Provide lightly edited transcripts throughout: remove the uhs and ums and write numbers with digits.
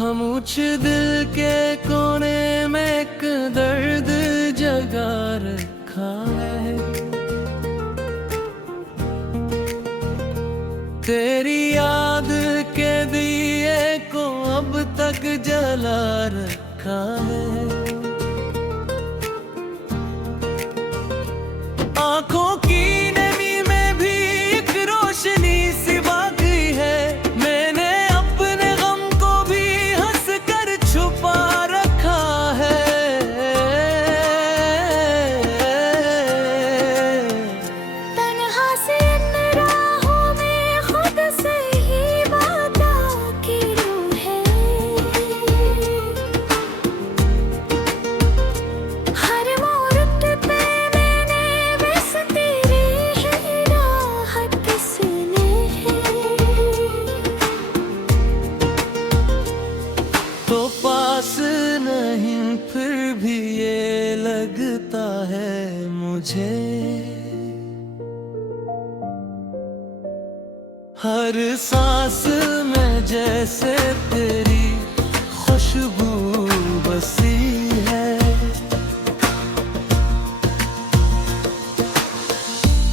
खामोश दिल के कोने में एक दर्द जगा रखा है। तेरी याद के दिए को अब तक जला रखा है। आंखों की नमी में भी एक रोशनी सी बाकी है। मैंने अपने गम को भी हंस कर छुपा रखा है। तन्हा से इन राहों में खुद से ही वादा की रूह है। हर मोड़ पे मैंने बस तेरी ही राहत सुनी है। तो पास नहीं फिर भी ये लगता है मुझे, हर सांस में जैसे तेरी खुशबू बसी है।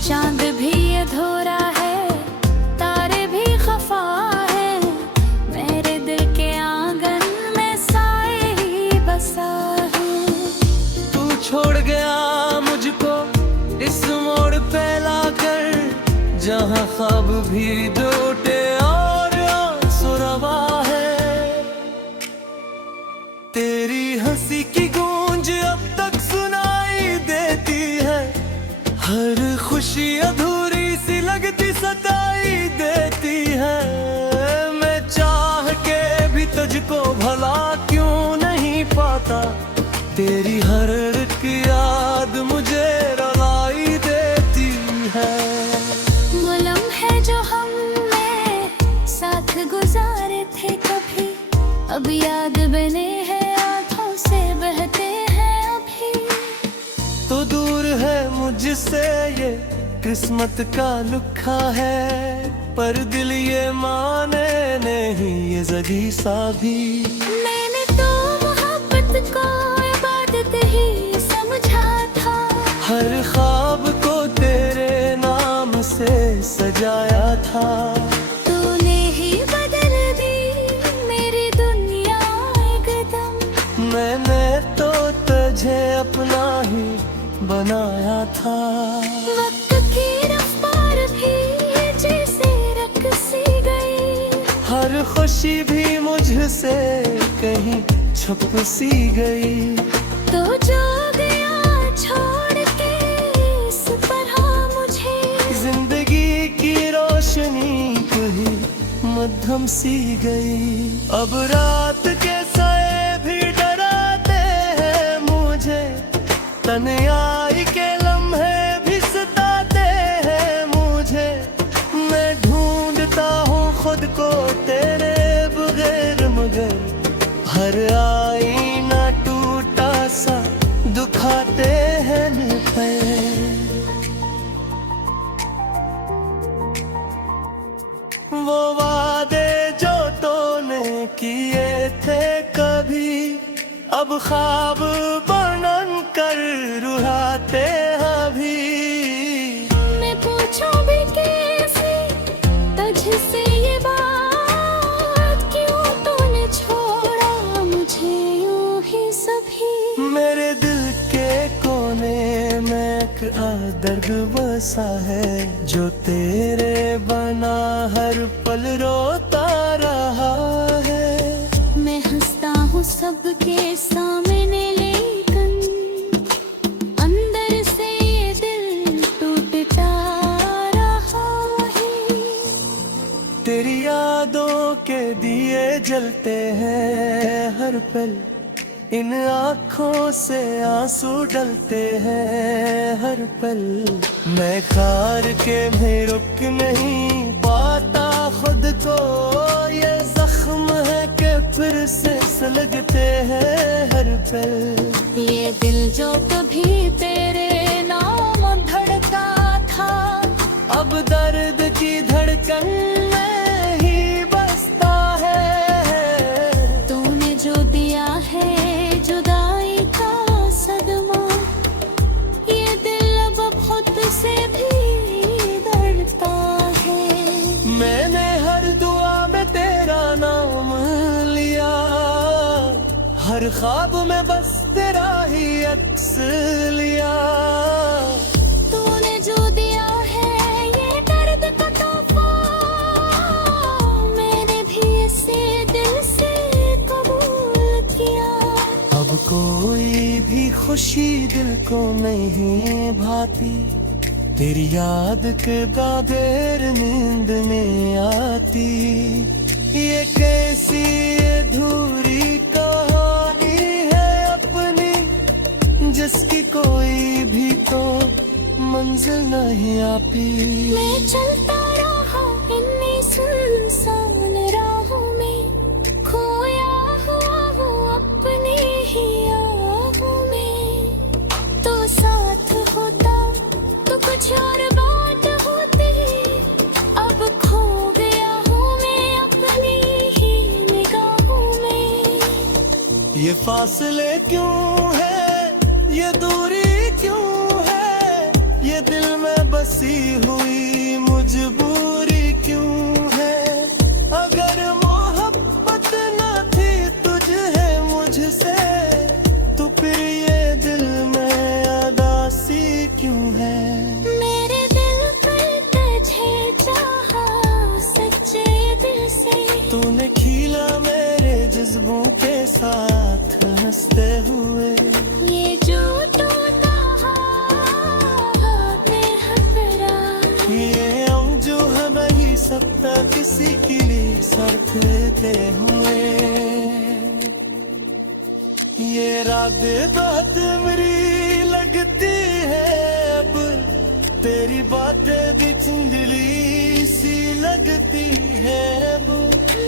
चांद भी अधूरा है, तारे भी खफा है। मेरे दिल के आंगन में साए ही बसा है। तू छोड़ गया मुझको इस मोड़ पे लाकर, जहाँ ख्वाब भी टूटे और आंसू रवा है। तेरी हंसी की गूंज अब तक सुनाई देती है। हर खुशी अधूरी सी लगती सताई देती है। मैं चाह के भी तुझको भला क्यों नहीं पाता, तेरी हर एक याद मुझे रुलाई देती है। वो लम्हे जो हमने साथ गुजारे थे कभी, अब याद बने हैं आंखों से बहते हैं अभी। तो दूर है मुझसे ये किस्मत का लिखा है, पर दिल ये माने नहीं ये जगी सा भी। मैंने तो मोहब्बत को इबादत ही समझा था। हर ख्वाब को तेरे नाम से सजाया था। तूने ही बदल दी मेरी दुनिया एकदम। मैंने तो तुझे अपना ही बनाया था। वक्त की रफ्तार भी जैसे रकसी गई। हर खुशी भी मुझसे कहीं छुप सी गई। तो जो गया छोड़ के इस तरह मुझे, जिंदगी की रोशनी कहीं मध्यम सी गई। अब रात के साए भी डराते हैं मुझे, तन्हाई के लम्हे भी सताते हैं मुझे। मैं ढूंढता हूँ खुद को तेरे बगैर, मगर हर आईना टूटा सा दुखाते हैं पे। वो वादे जो तूने किए थे कभी, अब ख्वाब बनन कर रुलाते अभी। मैं पूछूं भी कैसे तुझसे ये बात, क्यों तूने छोड़ा मुझे यूं ही सभी। मेरे दिल के कोने में एक दर्द बसा है, जो तेरे बना हर पल रोता रहा है। मैं हंसता हूँ सबके सामने, लेकिन अंदर से ये दिल टूटता रहा है। तेरी यादों के दिए जलते हैं हर पल, इन आँखों से आंसू डलते हैं हर पल। मैं खार के भी रुक नहीं पाता खुद को, ये जख्म है कि फिर से सुलगते हैं हर पल। ये दिल जो कभी तेरे नाम धड़का था, अब दर्द की धड़कन में ही बसता है। तू हर ख्वाब में बस तेरा ही अक्स लिया। तूने जो दिया है ये दर्द का तोहफा, मैंने भी इसे दिल से कबूल किया। अब कोई भी खुशी दिल को नहीं भाती, तेरी याद के देर नींद में आती। ये कैसी अधूरी कहानी है अपनी, जिसकी कोई भी तो मंजिल नहीं आपी। मैं चलता रहा इन्हीं सुनसान राहों में, खोया हुआ वो अपनी ही आहों में। तो साथ होता तो कुछ और बात होती, अब खो गया हूँ मैं अपनी ही निगाहों में। ये फासले क्यों है, ये दूरी क्यों है, ये दिल में बसी हुई मजबूरी क्यों है। अगर मोहब्बत न थी तुझे मुझसे, तो फिर ये दिल में अदासी क्यों है। मेरे दिल पर तुझे चाहा सच्चे दिल से, तूने खिला मेरे जज्बों के साथ हंसते हुए। ये जो टूटा मैं हंसरा, ये हम जो है नहीं सकता किसी के लिए साथ देते हुए। ये रात बात मेरी लगती है अब, तेरी बातें भी धुंधली सी लगती है अब।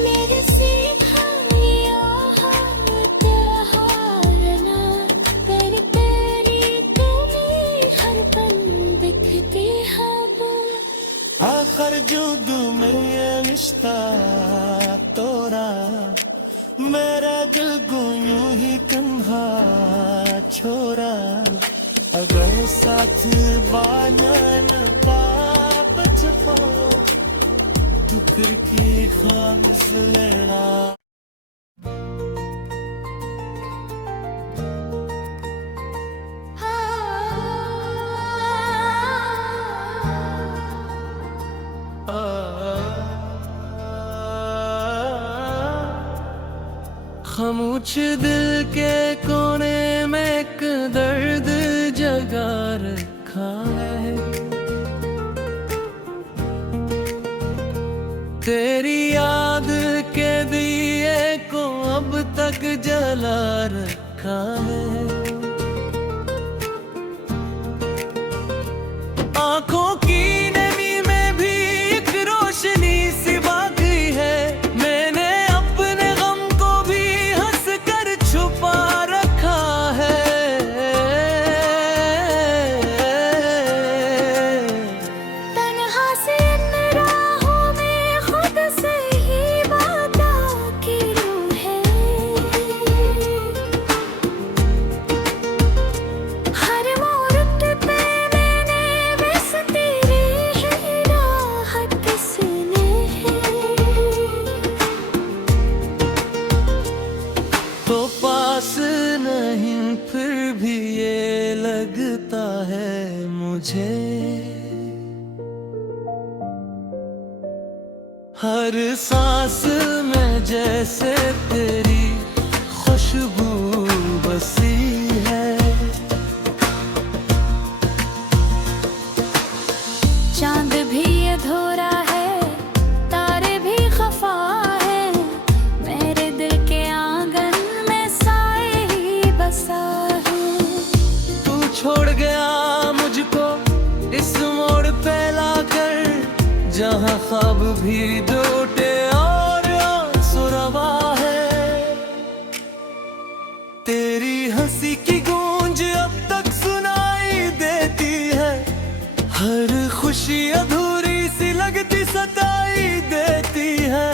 मेरे सीखा या हाथ हारना, तेरी तेरी तेरी हर पल दिखती है वो। आखिर जो में ये रिश्ता तोड़ा, मेरा दिल को यूं ही कन्हा छोड़ा। अगर साथ बानन पाप छपो, तू फिर की खामिस लेना। खामोश दिल के कोने में एक दर्द जगा रखा है, तेरी याद के दिए को अब तक जला रखा है। आंखों की नमी में भी एक रोशनी सी बाकी है, मैंने अपने गम को भी हंस कर छुपा रखा है। तन्हा से इन राहों में खुद से ही वादा की रूह है, हर मोड़ पे मैंने बस तेरी ही राहत सुनी है। तो पास नहीं फिर भी ये लगता है मुझे, हर सांस में जैसे तेरी खुशबू बसी है। चांद भी अधूरा है, तारे भी खफा है, मेरे दिल के आंगन में साए ही बसा है। तू छोड़ गया मुझको इस मोड़ पे लाकर, जहाँ ख्वाब भी टूटे और आंसू रवा है। तेरी हंसी की गूंज अब तक सुनाई देती है, हर खुशी अधूरी सी लगती सताई देती है।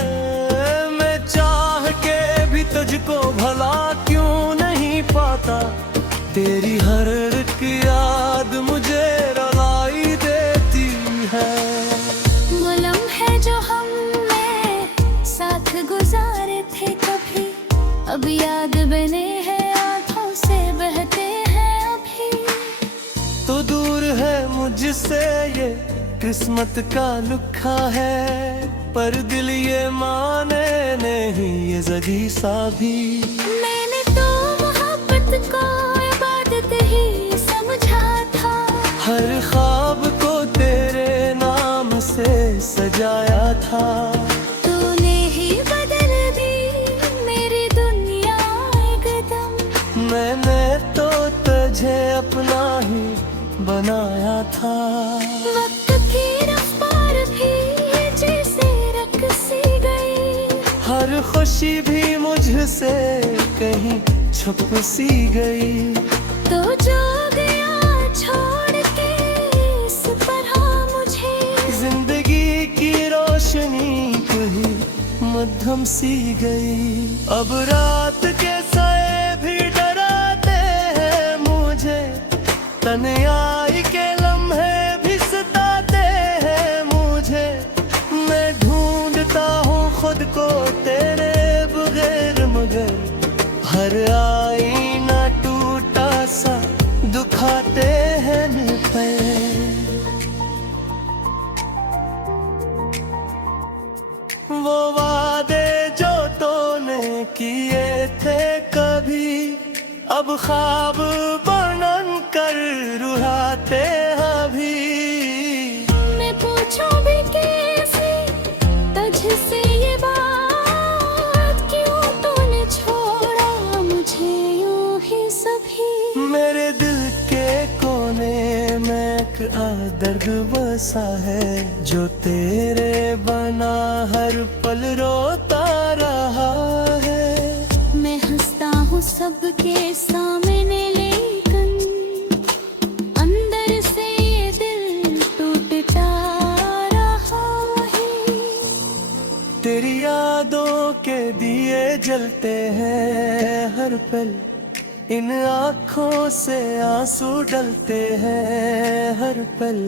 मैं चाह के भी तुझको भला क्यों नहीं पाता, तेरी हर एक याद मुझे रुलाई देती है। वो लम्हे जो हमने साथ गुजारे थे कभी, अब याद बने हैं मुझसे ये किस्मत का लुखा है, पर दिल ये माने नहीं ये जगी सा भी। मैंने तो मोहब्बत को इबादत ही समझा था, हर ख्वाब को तेरे नाम से सजाया था। तूने ही बदल दी मेरी दुनिया एकदम, मैंने तो तुझे अपना ही बनाया था। वक्त की रफ्तार भी जैसे रकसी गई, हर खुशी भी मुझसे कहीं छुप सी गई। तो जो गया छोड़ के इस तरह मुझे, जिंदगी की रोशनी कहीं मध्यम सी गई। अब रात के साए भी डराते हैं मुझे, तन्हाई के लम्हे भी सताते हैं मुझे। मैं ढूंढता हूँ खुद को तेरे बगैर, मगर हर आईना टूटा सा दुखाते हैं पैर। वो वादे जो तूने किए थे कभी, अब ख्वाब बनन कर रुलाते अभी। मैं पूछूं भी कैसे तुझसे ये बात, क्यों तूने छोड़ा मुझे यूं ही सभी। मेरे दिल के कोने में एक दर्द बसा है, जो तेरे बना हर पल रोता रहा है। मैं हंसता हूँ सबके सामने, लेकिन अंदर से ये दिल टूटता रहा है। तेरी यादों के दिए जलते हैं हर पल, इन आँखों से आंसू डलते हैं हर पल।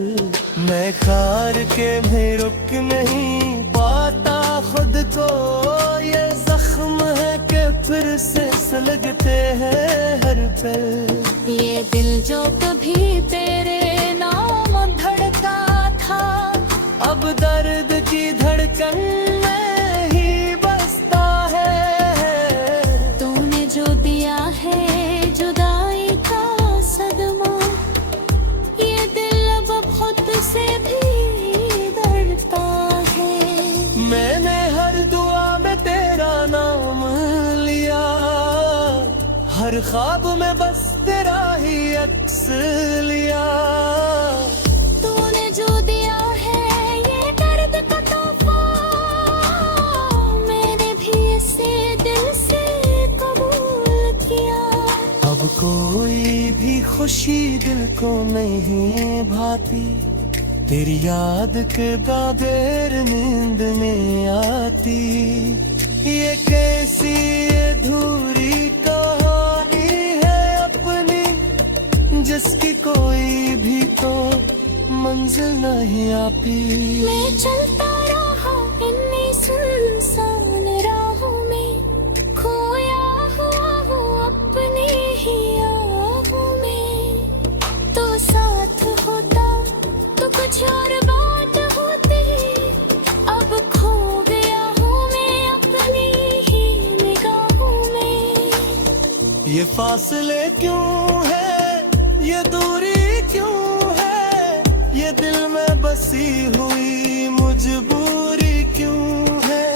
मैं खार के भी रुक नहीं पाता खुद को, ये जख्म है कि फिर से सुलगते हैं हर पल। ये दिल जो कभी तेरे नाम धड़का था, अब दर्द की धड़कन में ही बसता है। तूने जो दिया है जुदाई का सदमा, ये दिल अब खुद से भी डरता है। मैंने हर दुआ में तेरा नाम लिया, हर ख्वाब में बस तेरा ही अक्स लिया। तूने जो दिया है ये दर्द का तोहफा, मैंने भी इसे दिल से कबूल किया। अब कोई भी खुशी दिल को नहीं भाती, तेरी याद के बगैर नींद नहीं आती। ये कैसी अधूरी कहानी है अपनी, जिसकी कोई भी तो मंजिल नहीं आती। मैं चलता रहा इन्हीं सुनसान राहों में, खोया हुआ हूँ अपनी ही आहों में। तो साथ होता तो कुछ और बात होती, अब खो गया हूँ मैं अपनी ही निगाहों में। ये फासले क्यों है, ये दूरी क्यों है, ये दिल में बसी हुई मजबूरी क्यों है।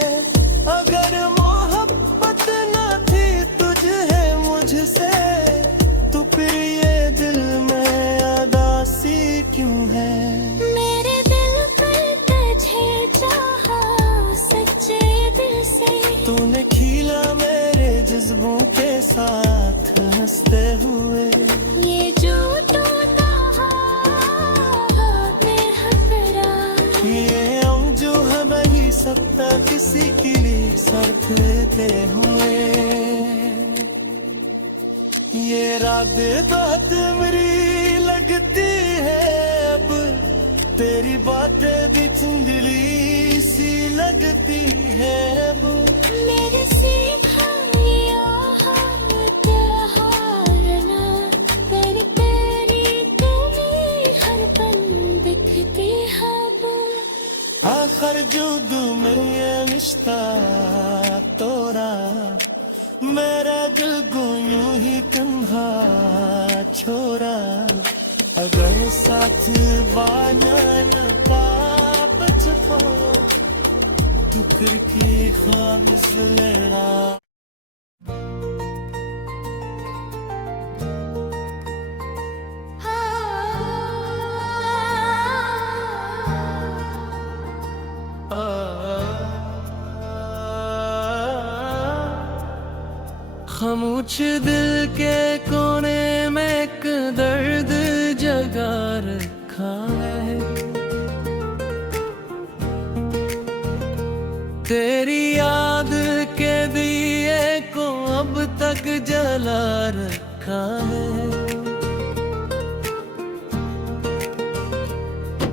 अगर मोहब्बत न थी तुझे मुझसे, तो फिर ये दिल में अदासी क्यों है। मेरे दिल पर तुझे चाहा सच्चे दिल से, तूने खिला मेरे जज्बों के साथ हंसते हुए। ये जो टूटा हाथ में हथरा, ये हम जो है नहीं सकता किसी के लिए साथ लेते हुए। ये रात बहुत मेरी लगती है, अब तेरी बातें भी धुंधली सी लगती है। अब मेरे सिखाया हाथ हारना, तेरी तेरी कमी हर पल मेरा दिल को यूं ही तन्हा छोड़ा, अगर साथ बानन पापच हो टुकर की खामिज लेना। खामोश दिल के कोने में एक दर्द जगा रखा है, तेरी याद के दिए को अब तक जला रखा है।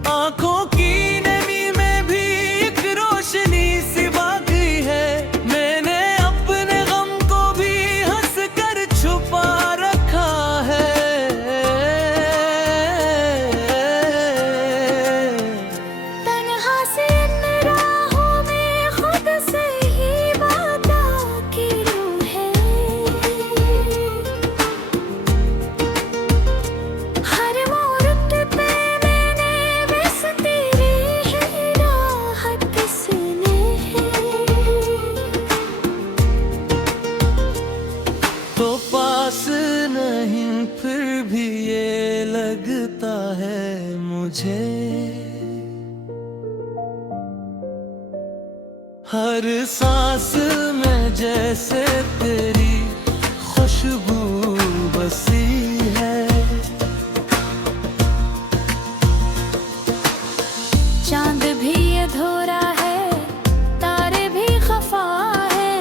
आंखों की नमी में भी एक रोशनी सी बाकी है, मैंने अपने गम को भी हंस कर छुपा रखा है। तन्हा से इन राहों में खुद से ही वादा की रूह है, हर मोड़ पे मैंने बस तेरी ही राहत सुनी है। तो पास नहीं फिर भी ये लगता है मुझे, हर सांस में जैसे तेरी खुशबू बसी है। चांद भी अधूरा है, तारे भी खफा है,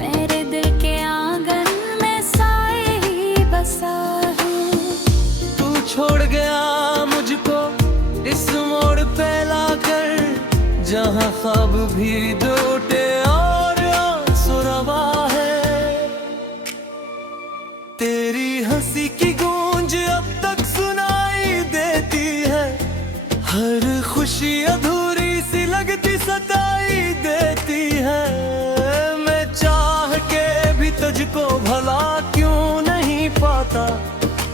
मेरे दिल के आंगन में साए ही बसा है। तू छोड़ गया मुझको इस मोड़ पे लाकर, जहाँ ख्वाब भी टूटे और आंसू रवा है। तेरी हंसी की गूंज अब तक सुनाई देती है, हर खुशी अधूरी सी लगती सताई देती है। मैं चाह के भी तुझको भला क्यों नहीं पाता,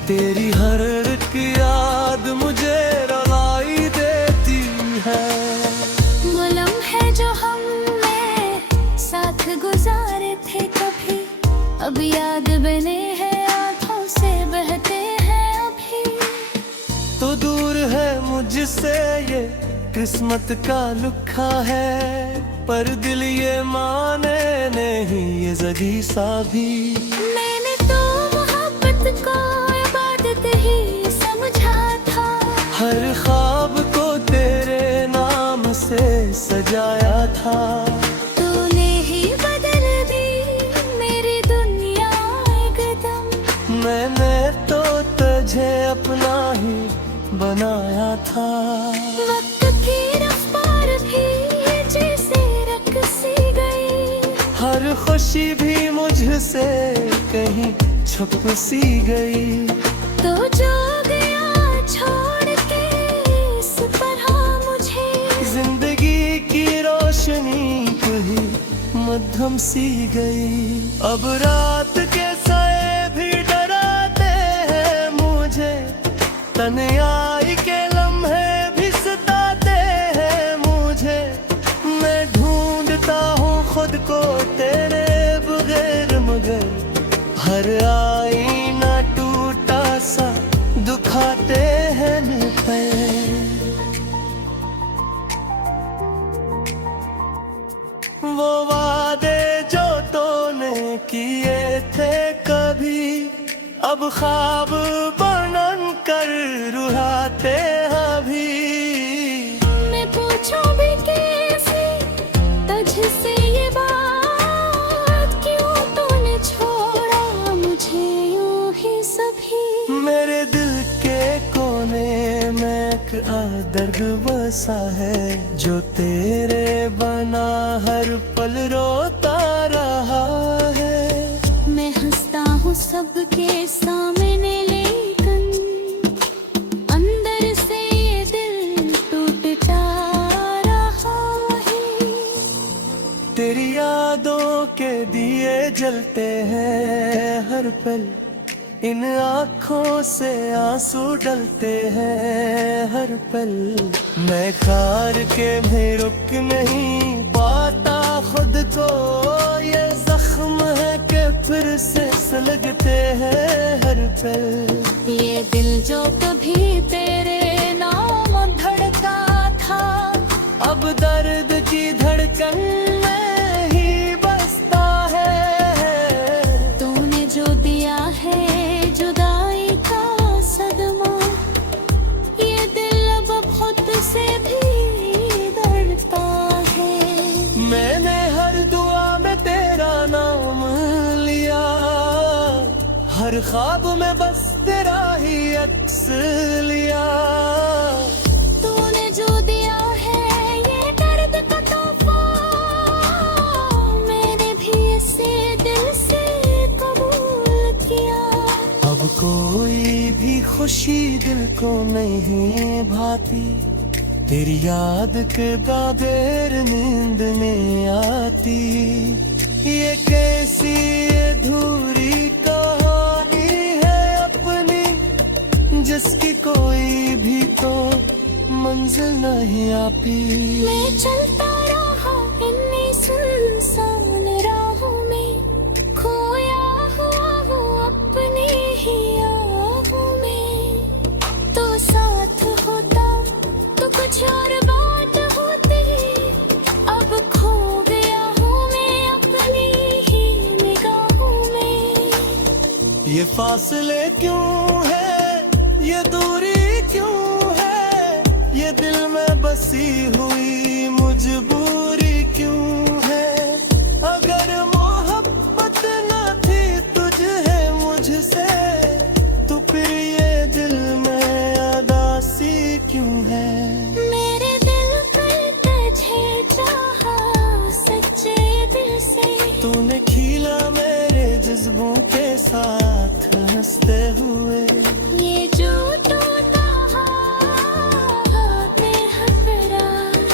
तेरी हर एक याद मुझे रुलाई देती है। वो लम्हे जो हमने साथ गुजारे थे कभी, अब याद बने हैं आंखों से बहते हैं अभी। तो दूर है मुझसे ये किस्मत का लुखा है, पर दिल ये माने नहीं ये जगी सा भी। मैंने तो मोहब्बत को इबादत ही समझा था, हर ख्वाब को तेरे नाम से सजाया था। तूने ही बदल दी मेरी दुनिया एकदम, मैंने तो तुझे अपना ही बनाया था। वक्त की रफ्तार भी जैसे रकसी गई, हर खुशी भी मुझसे कहीं छुप सी गई। तो जो गया छोड़ के इस तरह मुझे, जिंदगी की रोशनी कहीं मध्यम सी गई। अब रात के साए भी डराते हैं मुझे, तन्हाई के लम्हे भी सताते हैं मुझे। मैं ढूंढता हूँ खुद को तेरे बगैर, मगर हर आईना टूटा सा दुखाते हैं पैर। वो वादे जो तूने किए थे कभी, अब ख्वाब बनन कर रुलाते अभी। मैं पूछूं भी कैसे तुझसे ये बात, क्यों तूने छोड़ा मुझे यूं ही सभी। मेरे दिल के कोने में एक दर्द बसा है, जो तेरे बना हर पल रोता रहा है। मैं हंसता हूँ सबके सामने, लेकिन अंदर से ये दिल टूटता रहा है। तेरी यादों के दिए दिए जलते हैं हर पल, इन आँखों से आंसू डलते हैं हर पल। मैं खार के भी रुक नहीं पाता खुद को, ये जख्म है कि फिर से सुलगते हैं हर पल। ये दिल जो कभी तेरे नाम धड़का था, अब दर्द की धड़कन में ही बसता है। तूने जो दिया है जुदाई का सदमा, ये दिल अब खुद से भी डरता है। मैंने हर दुआ में तेरा नाम लिया, हर ख्वाब में बस तेरा ही अक्स लिया। तूने जो दिया है ये दर्द का तोहफा, मैंने भी इसे दिल से कबूल किया। अब कोई भी खुशी दिल को नहीं भाती, तेरी याद के बागैर नींद में आती। ये कैसी अधूरी कहानी है अपनी, जिसकी कोई भी तो मंजिल नहीं आपी। मैं चलता रहा इन्हीं सुनसान राहों में, खोया हुआ वो अपनी ही आहों में। तो साथ होता तो कुछ और बात होती, अब खो गया हूँ मैं अपनी ही निगाहों में। ये फासले क्यों है, ये दूरी क्यों है, ये दिल में बसी हुई मजबूरी क्यों है। अगर मोहब्बत न थी तुझे मुझसे, तो फिर ये दिल में अदासी क्यों है। मेरे दिल पर तुझे चाहा सच्चे दिल से, तूने खिला मेरे जज्बों के साथ हंसते हुए। ये जो टूटा हाथ में हथरा,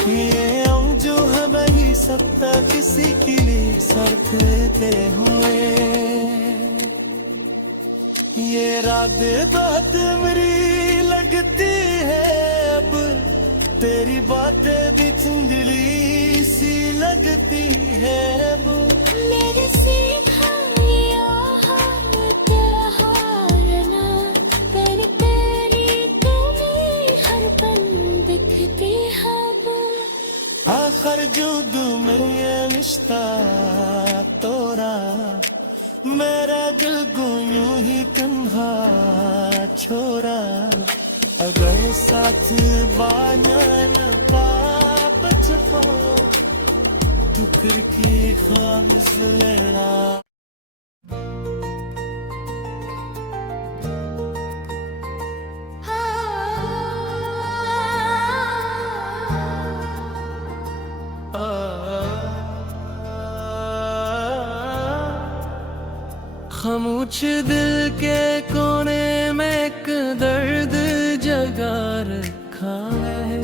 ये हम जो है नहीं सकता किसी के लिए सर देते हुए। ये रात बात मेरी लगती है अब, तेरी बातें भी धुंधली सी लगती है अब। मेरे सिखाया हाथ हारना, तेरी तेरी कमी हर पल दिखती है वो। आखिर जुदू में ये रिश्ता तोरा, मेरा दिल को यूं ही कंधा छोड़ा। अगर साथ बानन पाप छपो, तू फिर की खामिज लेना। खामोश दिल के कोने में एक दर्द जगा रखा है।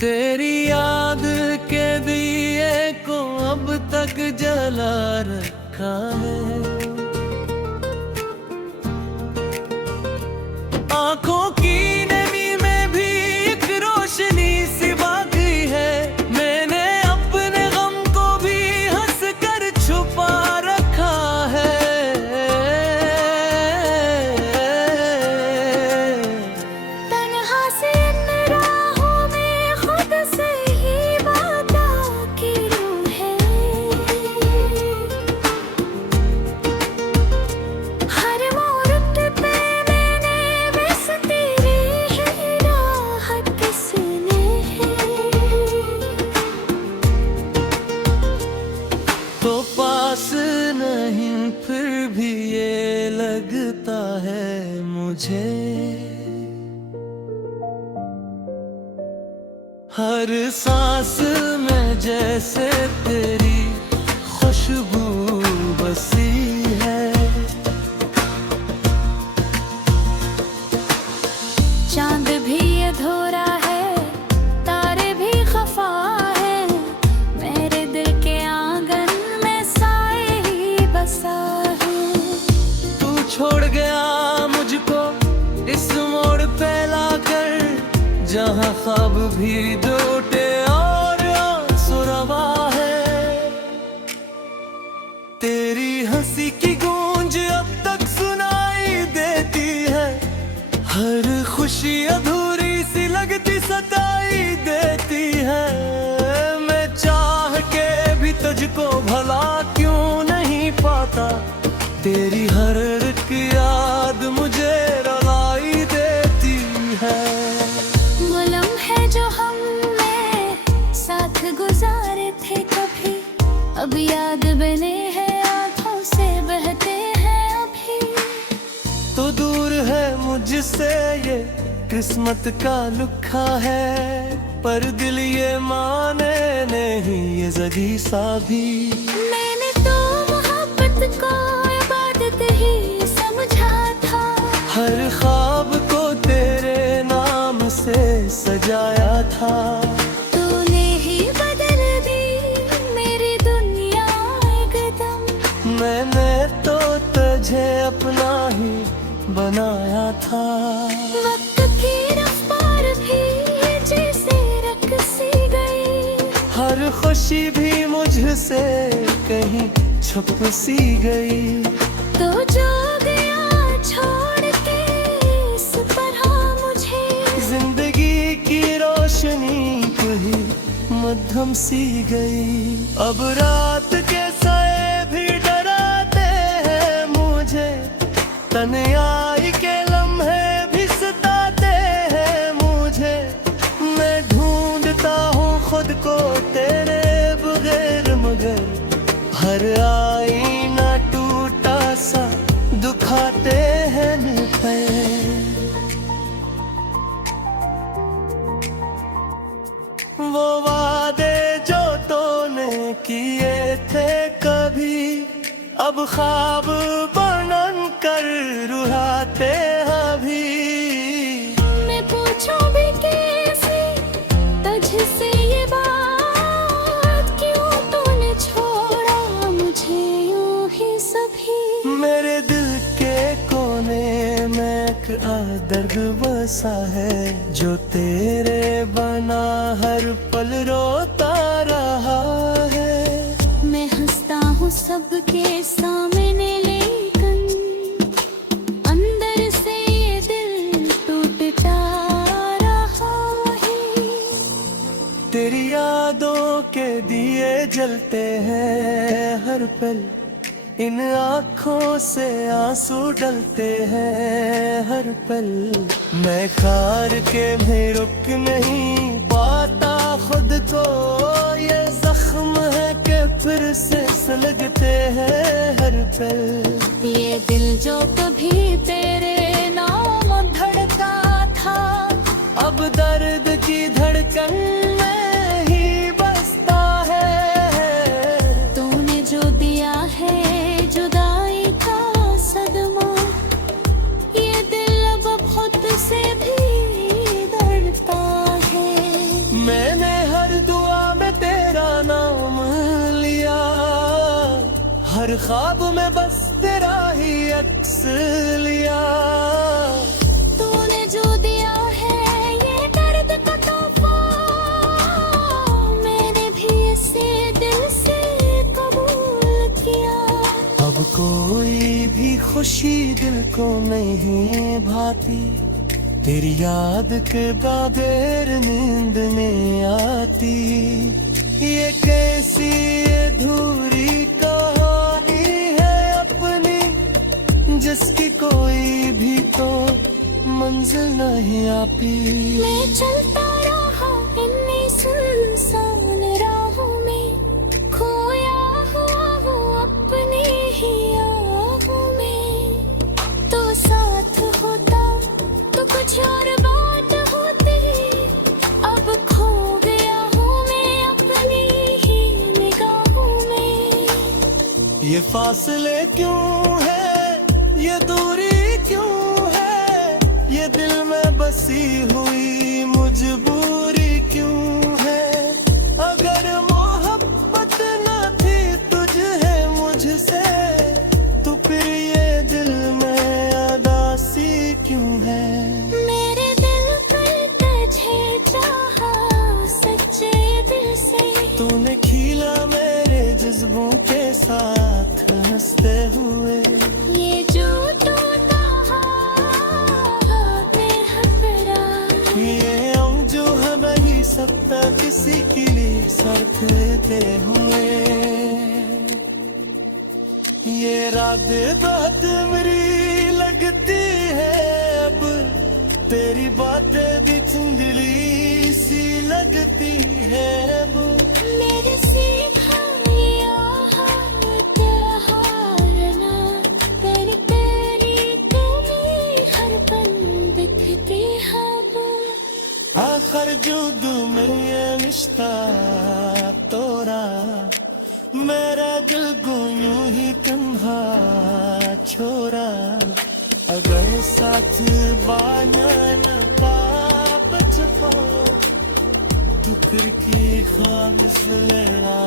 तेरी याद के दिए को अब तक जला रखा है। आंखों की नमी में भी एक रोशनी सी बाकी है। मैंने अपने गम को भी हंस कर छुपा रखा है। तन्हा से इन राहों में खुद से ही वादा की रूह है। हर मोड़ पे मैंने बस तेरी ही राह किसने है। तो पास नहीं फिर भी ये लगता है मुझे, हर सांस में जैसे तेरी खुशबू बसी है। चांद भी अधूरा है, तारे भी खफा है, ख्वाब भी टूटे और आंसू रवा है। तेरी हंसी की गूंज अब तक सुनाई देती है, हर खुशी अधूरी सी लगती सताई देती है। मैं चाह के भी तुझको भला क्यों नहीं पाता, तेरी हर एक याद मुझे रुलाई देती है। वो लम्हे जो हमने साथ गुजारे थे कभी, अब याद बने हैं आंखों से बहते हैं अभी। तो दूर है मुझसे ये किस्मत का लुखा है, पर दिल ये माने नहीं ये जगी सा भी। मैंने तो मोहब्बत को इबादत ही समझा था, हर ख्वाब को तेरे नाम से सजाया था। तूने ही बदल दी मेरी दुनिया एकदम, मैंने तो तुझे अपना ही बनाया था। वक्त की रफ्तार भी जैसे रकसी गई, हर खुशी भी मुझसे कहीं छुप सी गई। तो जो गया छोड़ के इस तरह मुझे, जिंदगी की रोशनी कहीं मध्यम सी गई। अब रात के साए भी डराते हैं मुझे, तन्हाई के लम्हे भी सताते हैं मुझे। मैं ढूंढता हूँ खुद को तेरे बगैर, मगर हर आईना टूटा सा दुखाते हैं पैर। वो वादे जो तूने किए थे कभी, अब ख्वाब बनन कर रुलाते अभी। मैं पूछूं भी कैसे तुझसे ये बात, क्यों तूने छोड़ा मुझे यूं ही सभी। मेरे दिल के कोने में एक दर्द बसा है, जो तेरे बना हर पल रोता रहा है। मैं हंसता हूँ सबके सामने, लेकिन अंदर से ये दिल टूटता रहा है। तेरी यादों के दिए जलते हैं हर पल, इन आँखों से आंसू डलते हैं हर पल। मैं खार के भी रुक नहीं पाता खुद को, ये जख्म है कि फिर से सुलगते हैं हर पल। ये दिल जो कभी तेरे नाम धड़का था, अब दर्द की धड़कन में ही बसता है। तूने जो दिया है जुदाई का सदमा, ये दिल अब खुद से भी डरता है। मैंने हर दुआ में तेरा नाम लिया, हर ख्वाब में बस तेरा ही अक्स लिया। तूने जो दिया है ये दर्द का तोहफा, मैंने भी इसे दिल से कबूल किया। अब कोई भी खुशी दिल को नहीं भाती, तेरी याद के बगैर नींद नहीं आती। ये कैसी अधूरी कहानी है अपनी, जिसकी कोई भी तो मंजिल नहीं आती। मैं चलता रहा इन्हीं सुनसान राहों में, खोया हुआ वो अपनी ही आहों में। तो साथ होता तो कुछ और बात होती, अब खो गया हूँ मैं अपनी ही निगाहों में। ये फासले क्यों है, ये दूरी क्यों है, ये दिल में बसी हुई मजबूरी क्यों है। अगर मोहब्बत न थी तुझे मुझसे, तो फिर ये दिल में अदासी क्यों है। मेरे दिल पर तुझे देखते हुए। ये रात बात मेरी लगती है अब, तेरी बातें भी धुंधली सी लगती है अब। मेरे सीखा लिया हाथ हारना, तेरी तेरी तुम्हें हर पल दिखती है वो। आखिर जुदू में ये रिश्ता तोरा, मेरा दिल को यूं ही तन्हा छोड़ा। अगर साथ बाना न पाप छुपा, तू फिर की ख्वाब से लेना।